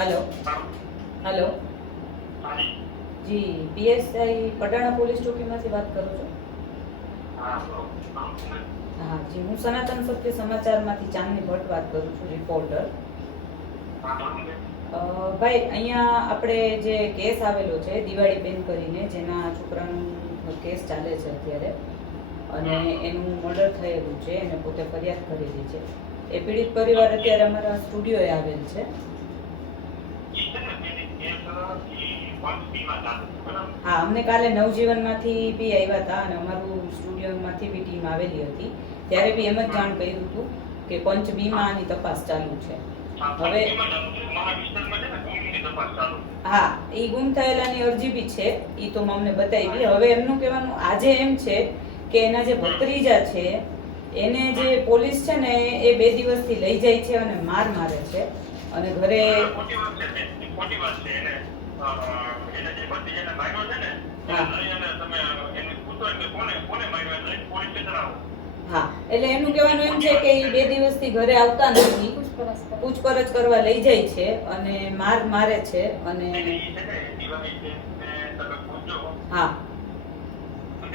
Hello. Hello. જી, PSI Patana police ચોકીમાંથી વાત કરો છો. હા, જી, હું સનાતન સત્ય સમાચારમાંથી ચાંદની ભટ્ટ વાત કરું છું, રિપોર્ટર. ભાઈ, અહીંયા આપણે જે કેસ આવેલો છે, દિવાળી બેન કરીને, જેના છોકરાનું કેસ ચાલે છે અત્યારે, અને એનું મર્ડર થયેલું છે, એને પોતે ફરિયાદ કરેલી છે. એ પીડિત પરિવાર અત્યારે અમારા સ્ટુડિયોએ આવેલ છે. હા, અમને કાલે નવજીવનમાંથી બી આવ્યા હતા અને અમારું સ્ટુડિયોમાંથી બી ટીમ આવેલી હતી. ત્યારે બી એમ જ જાણ કર્યું હતું કે પંચ બીમાં તપાસ ચાલુ છે. હવે હા એ ગુમ થયેલાની અરજી બી છે એ તો અમને બતાવી. હવે એમનું કહેવાનું આજે એમ છે કે એના જે ભત્રીજા છે, એને જે પોલીસ છે ને, એ બે દિવસથી લઈ જાય છે અને માર મારે છે. અને ઘરે હા. એટલે એનું કહેવાનું એમ છે કે એ બે દિવસથી ઘરે આવતા નથી. પૂછપરછ કરવા લઈ જાય છે અને માર મારે છે અને હા.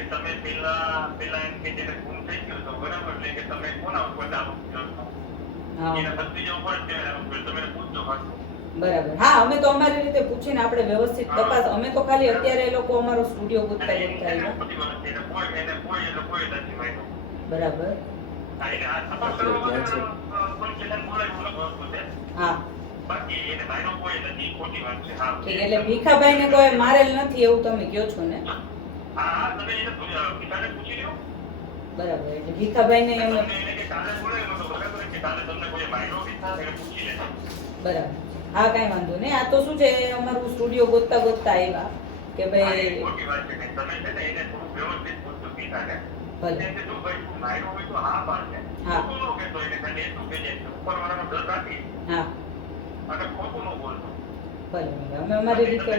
તમે પેલા પેલા એમ કે જેને ગુમ થઈ ગયો તો બરાબર એટલે કે તમે કોના ઉપર દાવો કર્યો છો હા. એના ભત્રીજા ઉપર જ તમે પૂછજો પાછું. બરાબર હા અમે તો અમારી રીતે પૂછીને આપણે વ્યવસ્થિત તપાસ અમે તો ખાલી અત્યારે એ લોકો અમારો સ્ટુડિયો ગોતતા ગોતતા આવ્યા એટલે. બરાબર હા, બાકી એને માન્યો કોઈ એટલે મારેલ નથી એવું તમે કહો છો ને. બરાબર એટલે બી ના. બરાબર હા કાંઈ વાંધો નહીં. આ તો શું છે અમારું સ્ટુડિયો ગોતતા ગોતતા આવ્યા કે ભાઈ. ભલે. હા. ભલે અમે અમારી રીતે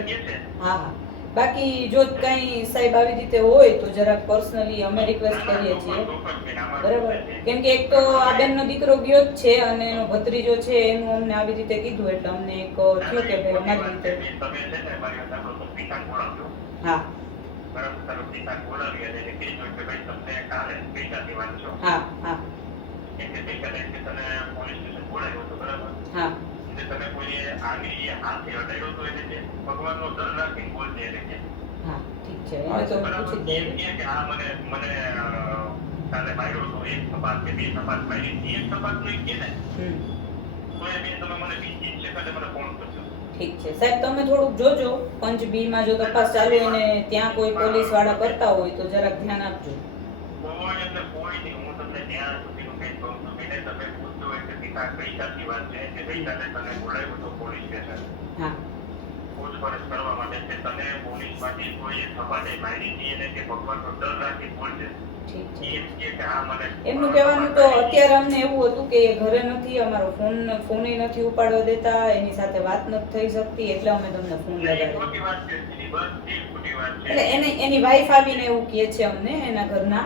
હા હા. બાકી જો કાંઈ સાહેબ આવી રીતે હોય તો જરાક પર્સનલી અમે રિક્વેસ્ટ કરીએ છીએ બરાબર કેમ કે એક તો આ બેનનો દીકરો ગયો જ છે અને એનો ભત્રીજો છે, એનું અમને આવી રીતે કીધું, એટલે અમને એક થયું કે ભાઈ અમારી રીતે. હા. હા હા કેમ કે તમે કે તને પોલીસ સ્ટેશન બોલાવ્યો હતો, બરાબર? હા એટલે તને કોઈએ આંગળીએ હાથે અડાયો તો એને કે ભગવાનનો ડર રાખીને બોલજે એને કે. હા ઠીક છે એને તો પૂછી દે કે હા મને મને કાલે માર્યો હતો. એક તપાસ કે બે તપાસ મારી એક તપાસ નહીં કે ને. તો એ બેન તમે મને બીજી છે સેકન્ડે મને ફોન કરજો. ઠીક છે. સાહેબ તમે થોડુંક જોજો. પંચ બી માં જો તપાસ ચાલુ હોય ને ત્યાં કોઈ પોલીસવાળા કરતા હોય તો જરાક ધ્યાન આપજો. કોઈ એટલે કોઈ નહીં. હું તમને ત્યાં સુધીનું કંઈ કહું છું બેને તમે પૂછજો એટલે પિતા પૈસાની વાત છે કે ગઈકાલે તને બોલાવ્યો હતો પોલીસ સ્ટેશન. પૂછપરછ કરવા માટે કે તને પોલીસમાંથી કોઈએ સપાટે મારી હતી અને કે ભગવાનનો ડર રાખી બોલજે ઠીક છે. એ એમ કહે કે હા મને એમનું કહેવાનું તો અત્યારે અમને એવું હતું કે એ ઘરે નથી અમારો ફોન ફોને નથી ઉપાડવા દેતા એની સાથે વાત નથી થઈ શકતી એટલે અમે તમને ફોન લગાવ્યો. એટલે એને એની વાઈફ આવીને એવું કહે છે અમને એના ઘરના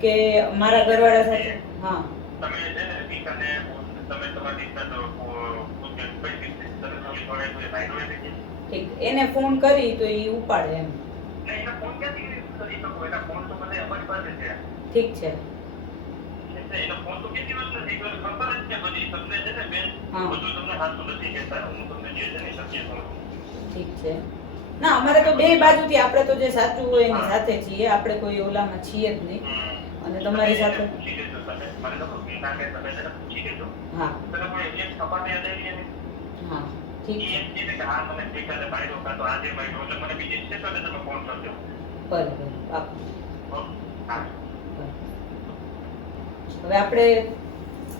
કે મારા ઘરવાળા સાથે હા. તમે છે ને ઠીક. એને ફોન કરી તો એ ઉપાડે એમ. ઠીક છું. ઠીક છે. ના, અમારે તો બે બાજુથી આપણે તો જે સાચું હોય એની સાથે છીએ. આપણે કોઈ ઓલામાં છીએ જ નહીં. અને તમારી સાથે તમે મને તો તમે પૂછી લેજો. હા. એને? હા ઠીક છે. કે હા મને તો આજે એટલે મને બીજી તમે ફોન કરજો. હવે આપણે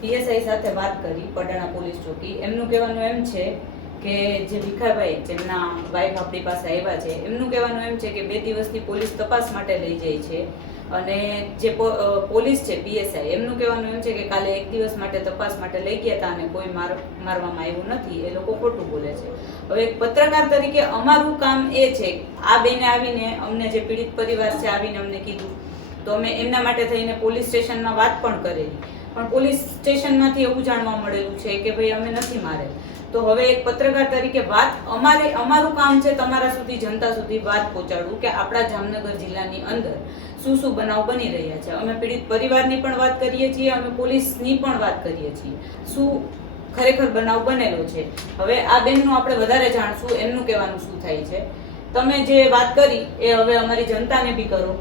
પીએસઆઈ સાથે વાત કરી પડાણા પોલીસ ચોકી. એમનું કહેવાનું એમ છે કે જે ભીખાભાઈ જેમના વાઈફ આપણી પાસે આવ્યા છે એમનું કહેવાનું એમ છે કે બે દિવસથી પોલીસ તપાસ માટે લઈ જાય છે. અને જે પોલીસ છે પીએસઆઈ એમનું કહેવાનું એમ છે કે કાલે એક દિવસ માટે તપાસ માટે લઈ ગયા હતા અને કોઈ માર, મારવામાં આવ્યું નથી, એ લોકો ખોટું બોલે છે. હવે એક પત્રકાર તરીકે અમારું કામ એ છે, આ બેને આવીને અમને જે પીડિત પરિવાર છે, આવીને અમને કીધું. તો અમે એમના માટે થઈને પોલીસ સ્ટેશનમાં વાત પણ કરેલી. પણ પોલીસ સ્ટેશનમાંથી એવું જાણવા મળેલું છે કે ભાઈ અમે નથી મારે તો હવે એક પત્રકાર તરીકે વાત અમારે, અમારું કામ છે તમારા સુધી, જનતા સુધી વાત પહોંચાડવું કે આપણા જામનગર જિલ્લાની અંદર શું શું બનાવ બની રહ્યા છે? અમે પીડિત પરિવારની પણ વાત કરીએ છીએ, અમે પોલીસની પણ વાત કરીએ છીએ. શું ખરેખર બનાવ બનેલો છે? હવે આ બેનનું આપણે વધારે જાણશું, એમનું કહેવાનું શું થાય છે? તમે જે વાત કરી, એ હવે અમારી જનતાને બી કરો.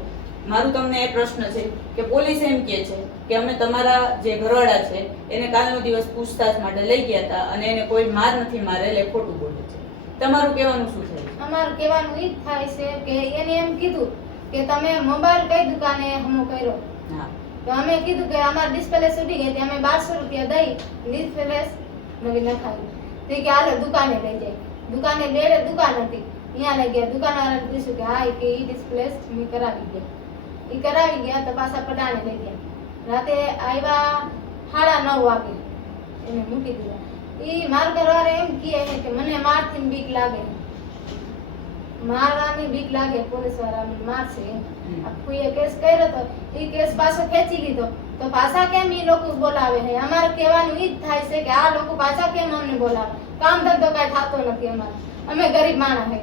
મારું તમને એ પ્રશ્ન છે કે પોલીસ એમ કહે છે કે અમે તમારા જે ઘરવાળા છે, એને કાલનો દિવસ પૂછતાછ માટે લઈ ગયા હતા અને એને કોઈ માર નથી મારેલ એ ખોટું બોલે છે. તમારું કહેવાનું શું છે? અમારું કહેવાનું એ જ થાય છે કે એને એમ કીધું કે તમે મોબાઈલ કઈ દુકાને હમો કર્યો? હા. તો અમે કીધું કે અમારી ડિસ્પ્લે સુટી ગઈ અમે બારસો રૂપિયા દઈ ડિસ્પ્લે નવી નખાવી તો કે હાલો દુકાને લઈ જાય. દુકાને બેડે દુકાન હતી. ત્યાં લઈ ગયા. દુકાનવાળાને પૂછ્યું કે હા કે ઈ ડિસ્પ્લે મેં કરાવી ગયા. ઈ કરાવી ગયા તો પાછા પડાણે લઈ ગયા. રાતે આવ્યા સાડા નવ વાગે. એને મૂકી દીધા. ઈ માર ઘરવાળા એમ કહે કે મને મારથી બીક લાગે. મારવાની બીક લાગે પોલીસ વાળાને મારશે. કોઈએ કેસ કર્યો તો એ કેસ પાછો ખેંચી લીધો. તો પાછા કેમ એ લોકો બોલાવે છે? અમારે કહેવાનું ઈ જ થાય છે કે આ લોકો પાછા કેમ અમને બોલાવે? કામ ધંધો કાંઈ થતો નથી અમારે. અમે ગરીબ માણસ હે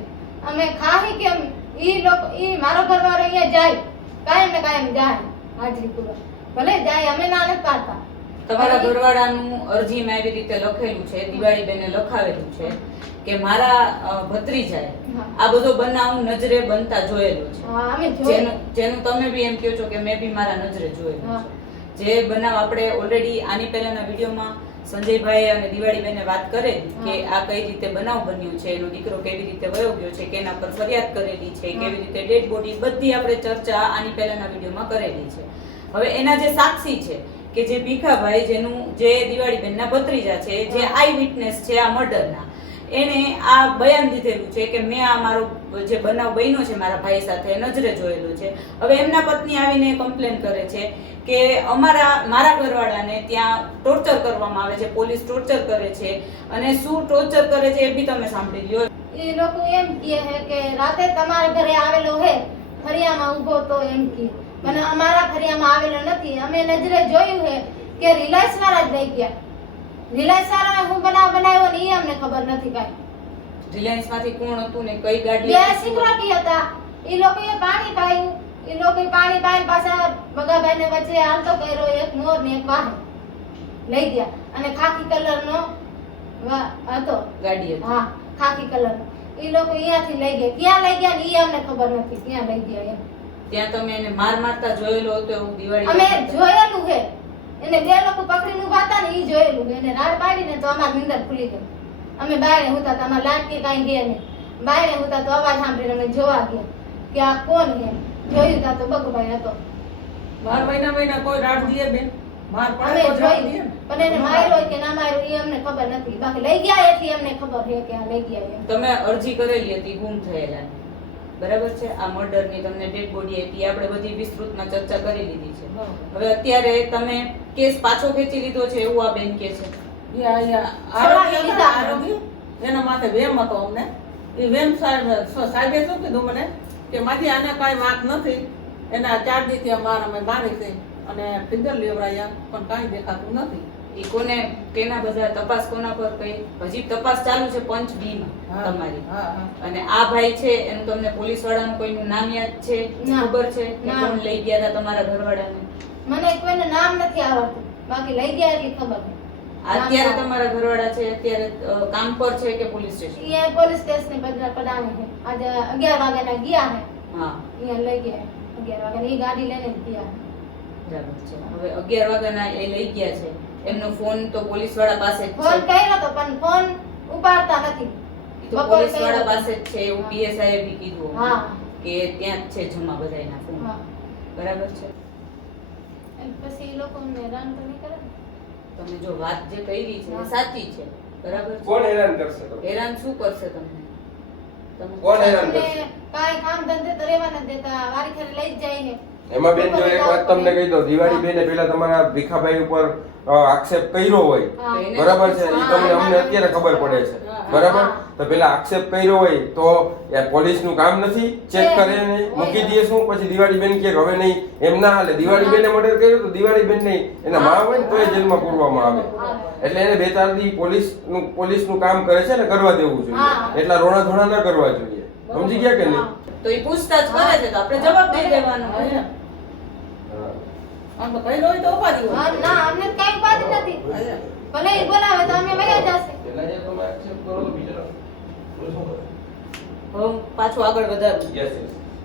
અમે ખાહી કેમ? ઈ લોકો ઈ મારો ઘરવાળો અહીંયા જાય. કાયમ ને કાયમ જાય. હાજરી પૂરવા ભલે જાય અમે ના નથી પાડતા તમારા ઘરવાળાનું અરજીમાં એવી રીતે લખેલું છે દિવાળી બેને લખાવેલું છે કે મારા ભત્રીજાએ આ બધો બનાવ નજરે બનતા જોયેલો છે. જેનું જેનું તમે બી એમ કહો છો કે મેં બી મારા નજરે જોયેલું છે. જે બનાવ આપણે ઓલરેડી આની પહેલાના વિડીયોમાં સંજયભાઈ અને દિવાળીબેને વાત કરેલી કે આ કઈ રીતે બનાવ બન્યો છે એનો દીકરો કેવી રીતે વયો ગયો છે કેના પર ફરિયાદ કરેલી છે કેવી રીતે ડેડ બોડી બધી આપણે ચર્ચા આની પહેલાના વિડીયોમાં કરેલી છે. હવે એના જે સાક્ષી છે કે જે ભીખાભાઈ જેનું જે દિવાળીબેનના ભત્રીજા છે જે આઈ વિટનેસ છે આ મર્ડરના. એને આ બયાન દીધેલું છે કે મેં આ મારો જે બનાવ બન્યો છે મારા ભાઈ સાથે નજરે જોયેલો છે. હવે એમના પત્ની આવીને કમ્પ્લેન કરે છે કે અમારા મારા ઘરવાળાને ત્યાં ટોર્ચર કરવામાં આવે છે પોલીસ ટોર્ચર કરે છે અને શું ટોર્ચર કરે છે એ બી તમે સાંભળી લ્યો. એ લોકો એમ કહે છે કે રાતે તમારા ઘરે આવેલો હે ફરિયામાં ઊભો તો એમ કહે. પણ અમારા ફરિયામાં આવેલો નથી. અમે નજરે જોયું હે કે રિલાયન્સ વાળા જ લઈ ગયા. રિલાયન્સ વાળા હું બનાવ બનાવ્યો ને એ અમને ખબર નથી કાઈ. રિલાયન્સમાંથી કોણ હતું ને કઈ ગાડી બે સિક્યુરિટી હતા. એ લોકોએ પાણી પાયું. એ લોકોએ પાણી પાઈને પાછા બગાભાઈને વચ્ચે હાલતો કર્યો. એક મોર ને એક વાહન. લઈ ગયા. અને ખાકી કલરનો નો હતો. ગાડી હા ખાકી કલર એ લોકો અહીંયાથી લઈ ગયા. ક્યાં લઈ ગયા ને એ અમને ખબર નથી. ક્યાં લઈ ગયા એમ. ત્યાં તમે એને માર મારતા જોયેલો હતો એવું દિવાળી અમે જોયેલું છે. એને બે લોકો પકડીને ઊભા હતા ને એ જોયેલું છે. એને રાડ પાડીને તો અમાર નિંદર ખુલી ગઈ. અમે બાયણે હુતા હતા અમારે લાડકી કાંઈ ગયા નહીં. બાયણે હુતા તો અવાજ સાંભળીને અમે જોવા ગયા કે આ કોણ છે? જોયું તા તો બગભાઈ હતો. બાર મહિના મહિના કોઈ રાડ દીએ બેન? માર પડે તો જોઈ પણ એને માર્યો કે ના માર્યો એ અમને ખબર નથી. બાકી લઈ ગયા એટલી અમને ખબર છે કે આ લઈ ગયા તમે અરજી કરેલી હતી ગુમ થયેલા. બરાબર છે? આ મર્ડરની તમને ડેડ બોડી આપી. આપણે બધી વિસ્તૃતમાં ચર્ચા કરી લીધી છે. હવે અત્યારે તમે કેસ પાછો ખેંચી લીધો છે એવું આ બેન કે છે. એના માથે વેમ હતો અમને. એ વેમ સાહેબ સાહેબે શું કીધું મને? કે માથી આને કાંઈ વાંક નથી. એના ચાર દીથી માર અમે મારી છે અને ફિંગર લેવડાયા પણ કાંઈ દેખાતું નથી. એ કોને કેના બધા તપાસ કોના પર કઈ હજી તપાસ ચાલુ છે પંચ બી માં તમારી. હા હા. અને આ ભાઈ છે એનું તમને પોલીસ વાળાનું કોઈનું નામ યાદ છે? ખબર છે? કોણ લઈ ગયા હતા તમારા ઘરવાળાને? મને કોઈને નામ નથી આવડતું. બાકી લઈ ગયા એટલી ખબર અત્યારે તમારા ઘરવાળા છે અત્યારે કામ પર છે કે પોલીસ સ્ટેશન? એ પોલીસ સ્ટેશન પડાણે છે. આજે અગિયાર વાગ્યાના ગયા હે હા. અહીંયા લઈ ગયા અગિયાર વાગ્યાની ની ગાડી લઈને ગયા બરાબર છે. હવે અગિયાર વાગ્યાના એ લઈ ગયા છે. એમનો ફોન તો પોલીસવાળા પાસે જ ફોન કર્યો તો પણ ફોન ઉપાડતા નથી. તો પોલીસવાળા પાસે જ છે એવું પીએસઆઈ એ બી કીધું હા. કે ત્યાં જ છે જમા બધાયના ફોન. બરાબર છે? પછી એ લોકો હેરાન તો નહીં કરે તમે જો વાત જે કરી છે સાચી છે. બરાબર છે? કોણ હેરાન કરશે તમને? હેરાન શું કરશે તમને? તમે કોણ હેરાન કરશે? કાઈ કામ ધંધે તો રહેવા નથી દેતા. વારી ખેર લઈ જ જાય છે એમાં બેન જો એક વાત તમને કહી દઉં દિવાળી બેને પેલા તમારા ભીખાભાઈ ઉપર આક્ષેપ કર્યો હોય બરાબર છે? એ તમને અમને અત્યારે ખબર પડે છે. બરાબર? તો પેલા આક્ષેપ કર્યો હોય તો પોલીસ પોલીસનું કામ નથી ચેક છે. કરે નહીં મૂકી દઈએ શું? પછી દિવાળી બેન કે હવે નહીં. એમ ના હાલે. દિવાળી બેને મર્ડર કર્યું તો દિવાળી બેન નહીં. એના મા હોય ને તોય જેલમાં પૂરવામાં આવે. એટલે એને બે ચાર દી પોલીસનું પોલીસનું કામ કરે છે ને કરવા દેવું જોઈએ. એટલા રોણા ધોણા ના કરવા જોઈએ. સમજી ગયા કે નહીં? તો એ પૂછતાછ કરે છે તો આપણે જવાબ દઈ દેવાનો અહીંયા. આમ તો કઈ હોય તો ઉપાધિ હા, હોય ના અમને કઈ ઉપાધિ નથી. ભલે ઈ બોલાવે તો અમે વયા જશે. પેલા જે તમે કરો બીજા હું પાછું આગળ વધારું. Yes.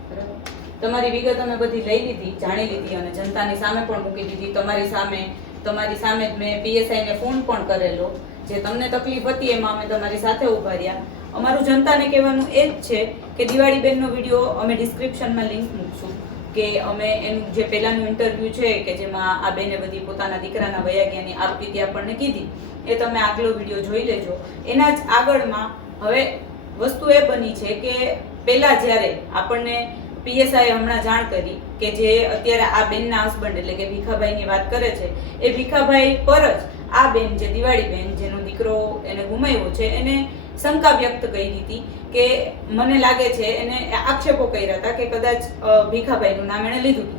બરાબર? તમારી વિગત અમે બધી લઈ લીધી જાણી લીધી અને જનતાની સામે પણ મૂકી દીધી. તમારી સામે તમારી સામે જ મેં પીએસઆઈ ને ફોન પણ કરેલો. જે તમને તકલીફ હતી એમાં અમે તમારી સાથે ઊભા રહ્યા. અમારું જનતાને કહેવાનું એ જ છે કે દિવાળી બેનનો વીડિયો અમે ડિસ્ક્રિપ્શનમાં લિંક મૂકશું. કે અમે એનું જે પહેલાનું ઇન્ટરવ્યૂ છે કે જેમાં આ બેને બધી પોતાના દીકરાના વયાગ્યાની આપવીતી આપણને કીધી, એ તમે આગલો વીડિયો જોઈ લેજો. એના જ આગળમાં હવે વસ્તુ એ બની છે કે પહેલાં જ્યારે આપણને પીએસઆઈએ હમણાં જાણ કરી કે જે અત્યારે આ બેનના હસબન્ડ એટલે કે ભીખાભાઈની વાત કરે છે, એ ભીખાભાઈ પર જ આ બેન, જે દિવાળી બેન, જેનો દીકરો એને ગુમાવ્યો છે, એને શંકા વ્યક્ત કરી હતી કે મને લાગે છે, એને આક્ષેપો કર્યા હતા કે કદાચ ભીખાભાઈનું નામ એણે લીધું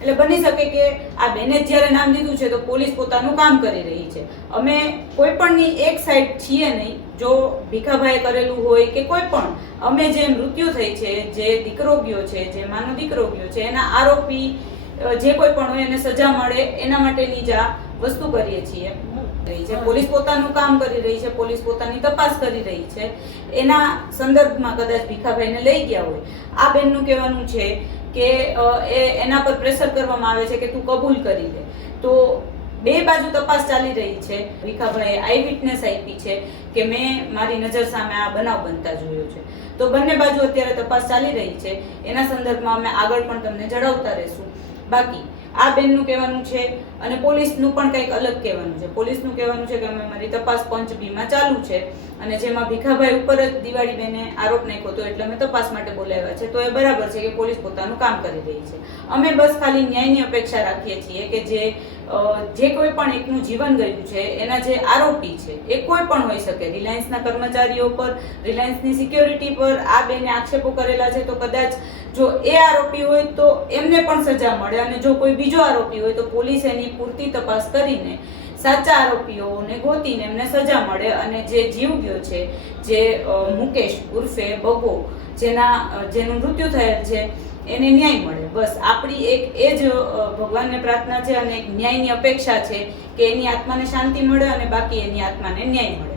એટલે બની શકે કે આ બેને જ્યારે નામ લીધું છે, તો પોલીસ પોતાનું કામ કરી રહી છે. અમે કોઈ પણની એક સાઈડ છીએ નહીં, જો ભીખાભાઈએ કરેલું હોય કે કોઈ પણ, અમે જે મૃત્યુ થઈ છે, જે દીકરો ગયો છે, જે માનો દીકરો ગયો છે, એના આરોપી જે કોઈ પણ હોય એને સજા મળે, એના માટેની જ આ વસ્તુ કરીએ છીએ. રહી છે. પોલીસ પોતાનું કામ કરી રહી છે, પોલીસ પોતાની તપાસ કરી રહી છે. એના સંદર્ભમાં કદાચ ભીખાભાઈને લઈ ગયા હોય. આ બેનનું કહેવાનું છે કે એ એના પર પ્રેશર કરવામાં આવે છે કે તું કબૂલ કરી લે. તો બે બાજુ તપાસ ચાલી રહી છે. ભીખાભાઈએ આઈ વિટનેસ આપી છે કે મેં મારી નજર સામે આ બનાવ બનતા જોયો છે. તો બંને બાજુ અત્યારે તપાસ ચાલી રહી છે. એના સંદર્ભમાં અમે આગળ પણ તમને જણાવતા રહીશું. બાકી આ બેનનું કહેવાનું છે અને પોલીસનું પણ કંઈક અલગ કહેવાનું છે. પોલીસનું કહેવાનું છે કે અમે મારી તપાસ પંચ બીમાં ચાલુ છે અને જેમાં ભીખાભાઈ ઉપર જ દિવાળી બેને આરોપ નાખ્યો હતો એટલે અમે તપાસ માટે બોલાવ્યા છે. તો એ બરાબર છે કે પોલીસ પોતાનું કામ કરી રહી છે. અમે બસ ખાલી ન્યાયની અપેક્ષા રાખીએ છીએ કે જે જે કોઈ પણ એકનું જીવન ગયું છે, એના જે આરોપી છે, એ કોઈ પણ હોઈ શકે. રિલાયન્સના કર્મચારીઓ પર, રિલાયન્સની સિક્યોરિટી પર આ બેને આક્ષેપો કરેલા છે, તો કદાચ જો એ આરોપી હોય તો એમને પણ સજા મળે અને જો કોઈ બીજો આરોપી હોય તો પોલીસ એની પૂરતી તપાસ કરીને સાચા આરોપીઓને ગોતીને એમને સજા મળે અને જે જીવ ગયો છે, જે મુકેશ ઉર્ફે બગો, જેના, જેનું મૃત્યુ થયેલ છે એને ન્યાય મળે. બસ, આપણી એક એ જ ભગવાનને પ્રાર્થના છે અને એક ન્યાયની અપેક્ષા છે કે એની આત્માને શાંતિ મળે અને બાકી એની આત્માને ન્યાય મળે.